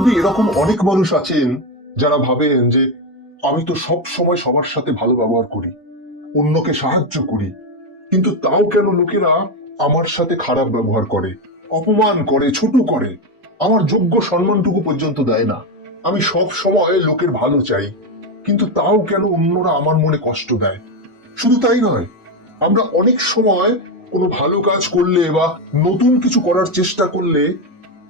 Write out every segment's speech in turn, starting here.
তবে এরকম অনেক মানুষ আছেন যারা ভাবেন যে আমি তো সব সময় সবার সাথে ভালো ব্যবহার করি, অন্যকে সাহায্য করি, কিন্তু তাও কেন লোকেরা আমার সাথে খারাপ ব্যবহার করে, অপমান করে, ছোট করে? আমার যোগ্য সম্মানটুকু পর্যন্ত দেয় না। আমি সব সময় লোকের ভালো চাই, কিন্তু তাও কেন অন্যরা আমার মনে কষ্ট দেয়? শুধু তাই নয়, আমরা অনেক সময় কোনো ভালো কাজ করলে বা নতুন কিছু করার চেষ্টা করলে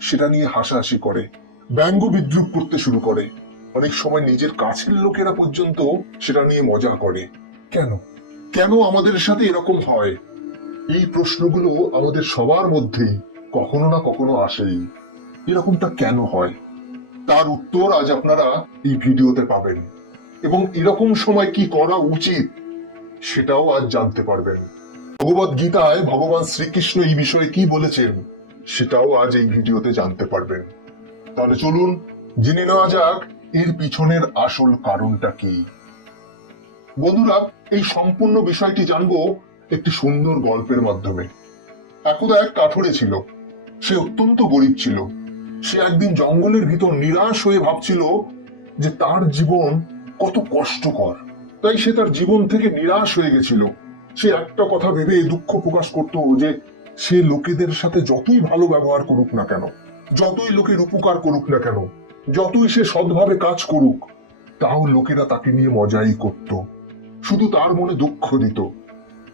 সেটা নিয়ে হাসাহাসি করে। ব্যঙ্গ বিদ্রুপ করতে শুরু করে। অনেক সময় নিজের কাছের লোকেরা পর্যন্ত সেটা নিয়ে মজা করে। কেন? কেন আমাদের সাথে এরকম হয়? এই প্রশ্নগুলো আমাদের সবার মধ্যেই কখনো না কখনো আসেই। এরকমটা কেন হয়? তার উত্তর আজ আপনারা এই ভিডিওতে পাবেন। এবং এরকম সময় কি করা উচিত, সেটাও আজ জানতে পারবেন। ভগবত গীতায় ভগবান শ্রীকৃষ্ণ এই বিষয়ে কি বলেছেন, সেটাও আজ এই ভিডিওতে জানতে পারবেন। তাহলে চলুন জেনে নেওয়া যাক এর পিছনের আসল কারণটা কি। বন্ধুরা, এই সম্পূর্ণ বিষয়টি জানব একটি সুন্দর গল্পের মাধ্যমে। একদা এক কাঠুরে ছিল। সে অত্যন্ত গরিব ছিল। সে একদিন জঙ্গলের ভিতর নিরাশ হয়ে ভাবছিল যে তার জীবন কত কষ্টকর। তাই সে তার জীবন থেকে নিরাশ হয়ে গেছিল। সে একটা কথা ভেবে দুঃখ প্রকাশ করত যে সে লোকেদের সাথে যতই ভালো ব্যবহার করুক না কেন যতই লোকের উপকার করুক না কেন, যতই সে সৎভাবে কাজ করুক, তাও লোকেরা তাকে নিয়ে মজাই করত। শুধু তার মনে দুঃখ দিত।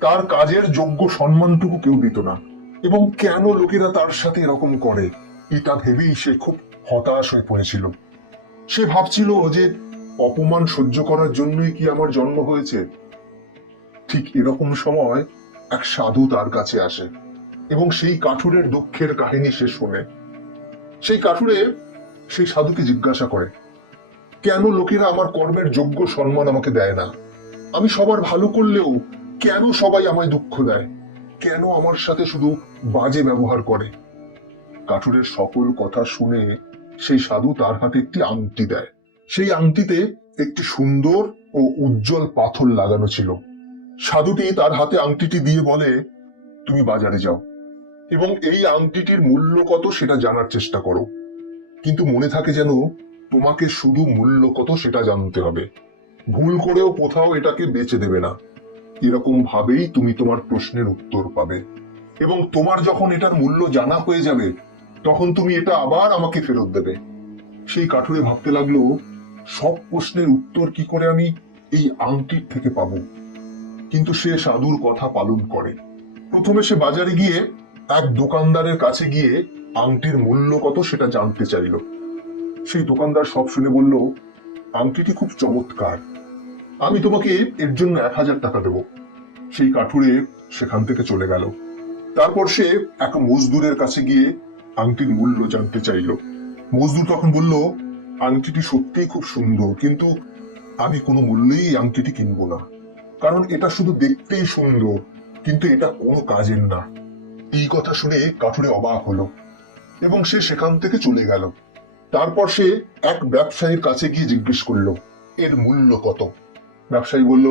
তার কাজের যোগ্য সম্মানটুকু কেউ দিত না। এবং কেন লোকেরা তার সাথে এরকম করে এটা ভেবেই সে খুব হতাশ হয়ে পড়েছিল। সে ভাবছিল যে, অপমান সহ্য করার জন্যই কি আমার জন্ম হয়েছে? ঠিক এরকম সময় এক সাধু তার কাছে আসে, এবং সেই কাঠুরের দুঃখের কাহিনী সে শোনে। সেই কাঠুরে সেই সাধুকে জিজ্ঞাসা করে, কেন লোকেরা আমার কর্মের যোগ্য সম্মান আমাকে দেয় না? আমি সবার ভালো করলেও কেন সবাই আমায় দুঃখ দেয়? কেন আমার সাথে শুধু বাজে ব্যবহার করে? কাঠুরের সকল কথা শুনে সেই সাধু তার হাতে একটি আংটি দেয়। সেই আংটিতে একটি সুন্দর ও উজ্জ্বল পাথর লাগানো ছিল। সাধুটি তার হাতে আংটিটি দিয়ে বলে, তুমি বাজারে যাও। এবং এই আংটিটির মূল্য কত সেটা জানার চেষ্টা করো। কিন্তু মনে থাকে যেন তোমাকে শুধু মূল্য কত সেটা জানতে হবে। ভুল করেও কোথাও এটাকে বেচে দেবে না। এরকম ভাবেই তুমি তোমার প্রশ্নের উত্তর পাবে। এবং তোমার যখন এটার মূল্য জানা হয়ে যাবে, তখন তুমি এটা আবার আমাকে ফেরত দেবে। সেই কাঠুরে ভাবতে লাগল, সব প্রশ্নের উত্তর কি করে আমি এই আংটির থেকে পাবো? কিন্তু সে সাধুর কথা পালন করে। প্রথমে সে বাজারে গিয়ে এক দোকানদারের কাছে গিয়ে আংটির মূল্য কত সেটা জানতে চাইল। সেই দোকানদার সব শুনে বলল, আংটিটি খুব চমৎকার। আমি তোমাকে এর জন্য এক হাজার টাকা দেব। সেই কাঠুরে সেখান থেকে চলে গেল। তারপর সে এক মজদুরের কাছে গিয়ে আংটির মূল্য জানতে চাইল। মজদুর তখন বলল, আংটিটি সত্যিই খুব সুন্দর, কিন্তু আমি কোনো মূল্যেই আংটিটি কিনবো না। কারণ এটা শুধু দেখতেই সুন্দর, কিন্তু এটা কোনো কাজের না। এই কথা শুনে কাঠুরে অবাক হলো এবং সে সেখান থেকে চলে গেল। তারপর সে এক ব্যবসায়ীর কাছে গিয়ে জিজ্ঞেস করল, এর মূল্য কত? ব্যবসায়ী বলল,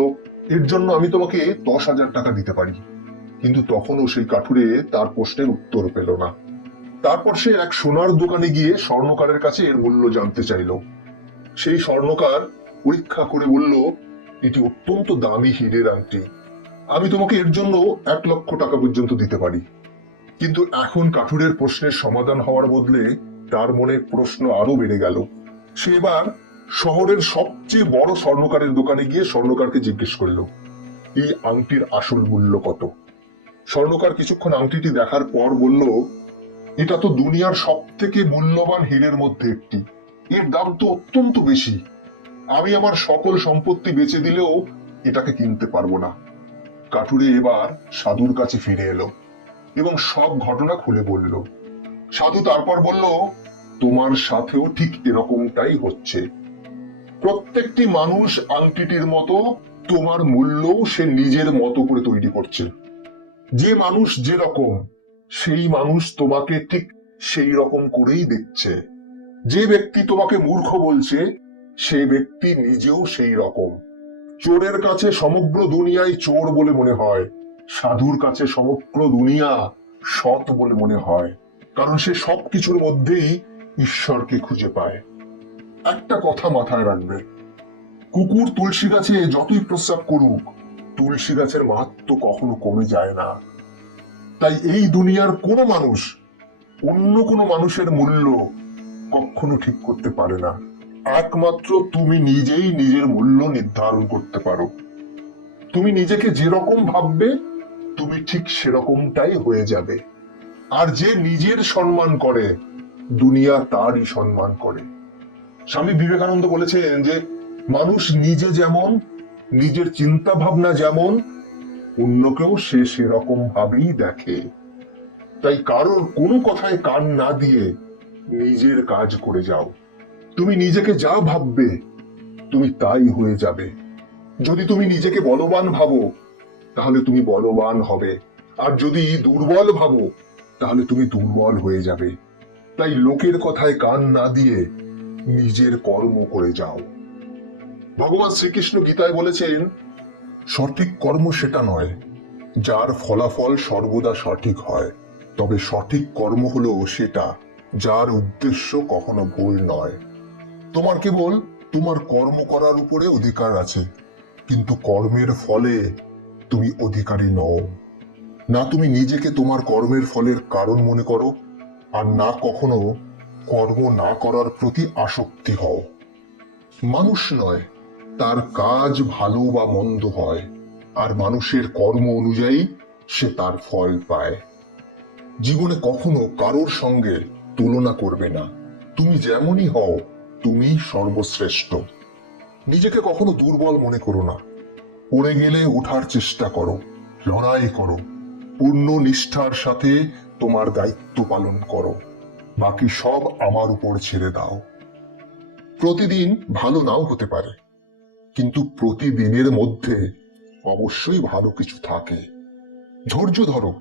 এর জন্য আমি তোমাকে দশ হাজার টাকা দিতে পারি। কিন্তু তখনও সেই কাঠুরে তার প্রশ্নের উত্তর পেল না। তারপর সে এক সোনার দোকানে গিয়ে স্বর্ণকারের কাছে এর মূল্য জানতে চাইল। সেই স্বর্ণকার পরীক্ষা করে বলল, এটি অত্যন্ত দামি হীরের আংটি। আমি তোমাকে এর জন্য এক লক্ষ টাকা পর্যন্ত দিতে পারি। কিন্তু এখন কাঠুরের প্রশ্নের সমাধান হওয়ার বদলে তার মনে প্রশ্ন আরও বেড়ে গেল। সে এবার শহরের সবচেয়ে বড় স্বর্ণকারের দোকানে গিয়ে স্বর্ণকারকে জিজ্ঞেস করল, এই আংটির আসল মূল্য কত? স্বর্ণকার কিছুক্ষণ আংটিটি দেখার পর বলল, এটা তো দুনিয়ার সব থেকে মূল্যবান হীরের মধ্যে একটি। এর দাম তো অত্যন্ত বেশি। আমি আমার সকল সম্পত্তি বেচে দিলেও এটাকে কিনতে পারব না। কাঠুরে এবার সাধুর কাছে ফিরে এলো। এবং সব ঘটনা খুলে বলল। সাধু তারপর বলল, তোমার সাথেও ঠিক এরকমটাই হচ্ছে। প্রত্যেকটি মানুষ আংটিটির মতো, তোমার মূল্যও সে নিজের মতো করে তৈরি করছে। যে মানুষ যেরকম, সেই মানুষ তোমাকে ঠিক সেই রকম করেই দেখছে। যে ব্যক্তি তোমাকে মূর্খ বলছে, সে ব্যক্তি নিজেও সেই রকম। চোরের কাছে সমগ্র দুনিয়ায় চোর বলে মনে হয়। সাধুর কাছে সমগ্র দুনিয়া সৎ বলে মনে হয়, কারণ সে সবকিছুর মধ্যেই ঈশ্বরকে খুঁজে পায়। একটা কথা মাথায় রাখবে, কুকুর তুলসী গাছে যতই প্রস্রাব করুক, তুলসী গাছের মাহাত্ম কখনো কমে যায় না। তাই এই দুনিয়ার কোনো মানুষ, অন্য কোনো মানুষের মূল্য কখনো ঠিক করতে পারে না। একমাত্র তুমি নিজেই নিজের মূল্য নির্ধারণ করতে পারো। তুমি নিজেকে যেরকম ভাববে তুমি ঠিক সেরকমটাই হয়ে যাবে। আর যে নিজের সম্মান করে, দুনিয়া তারই সম্মান করে। স্বামী বিবেকানন্দ বলেছেন যে, মানুষ নিজে যেমন, নিজের চিন্তা ভাবনা যেমন, অন্যকেও সে সেরকম ভাবেই দেখে। তাই কারোর কোনো কথায় কান না দিয়ে নিজের কাজ করে যাও। তুমি নিজেকে যা ভাববে, তুমি তাই হয়ে যাবে। যদি তুমি নিজেকে বলবান ভাবো তাহলে তুমি বলবান হবে। আর যদি দুর্বল ভাবো, তাহলে তুমি দুর্বল হয়ে যাবে। তাই লোকের কথায় কান না দিয়ে নিজের কর্ম করে যাও। ভগবান শ্রীকৃষ্ণ গীতায় বলেছেন, সঠিক কর্ম সেটা নয়, যার ফলাফল সর্বদা সঠিক হয়। তবে সঠিক কর্ম হলো সেটা, যার উদ্দেশ্য কখনো ভুল নয়। তোমার কেবল তোমার কর্ম করার উপরে অধিকার আছে, কিন্তু কর্মের ফলে তুমি অধিকারী নও। না তুমি নিজেকে তোমার কর্মের ফলের কারণ মনে করো, আর না কখনো কর্ম না করার প্রতি আসক্তি হও। মানুষ নয়, তার কাজ ভালো বা মন্দ হয়, আর মানুষের কর্ম অনুযায়ী সে তার ফল পায়। জীবনে কখনো কারোর সঙ্গে তুলনা করবে না। তুমি যেমনই হও তুমি সর্বশ্রেষ্ঠ। নিজেকে কখনো দুর্বল মনে করো না। পড়ে গেলে ওঠার চেষ্টা করো, লড়াই করো, পূর্ণ নিষ্ঠার সাথে তোমার দায়িত্ব পালন করো। বাকি সব আমার উপর ছেড়ে দাও। প্রতিদিন ভালো নাও হতে পারে, কিন্তু প্রতিদিনের মধ্যে অবশ্যই ভালো কিছু থাকে। ধৈর্য ধরো,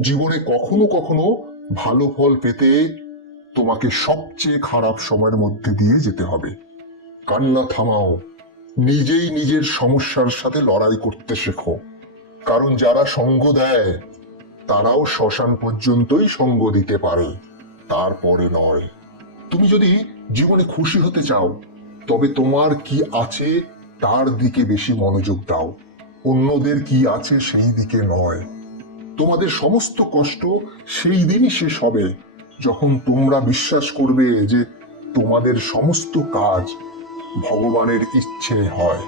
জীবনে কখনো কখনো ভালো ফল পেতে তোমাকে সবচেয়ে খারাপ সময়ের মধ্যে দিয়ে যেতে হবে। কান্না থামাও নিজেই নিজের সমস্যার সাথে লড়াই করতে শেখো। কারণ যারা সঙ্গ দেয়, তারাও শ্মশান পর্যন্তই সঙ্গ দিতে পারে, তারপরে নয়। তুমি যদি জীবনে খুশি হতে চাও, তবে তোমার কি আছে তার দিকে বেশি মনোযোগ দাও। অন্যদের কি আছে সেই দিকে নয়। তোমাদের সমস্ত কষ্ট সেই দিনই শেষ হবে, যখন তোমরা বিশ্বাস করবে যে তোমাদের সমস্ত কাজ ভগবানের ইচ্ছে হয়।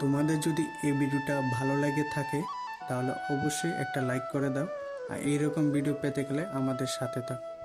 তোমাদের যদি এই ভিডিওটা ভালো লাগে থাকে, তাহলে অবশ্যই একটা লাইক করে দাও। আর এইরকম ভিডিও পেতে গেলে আমাদের সাথে থাকো।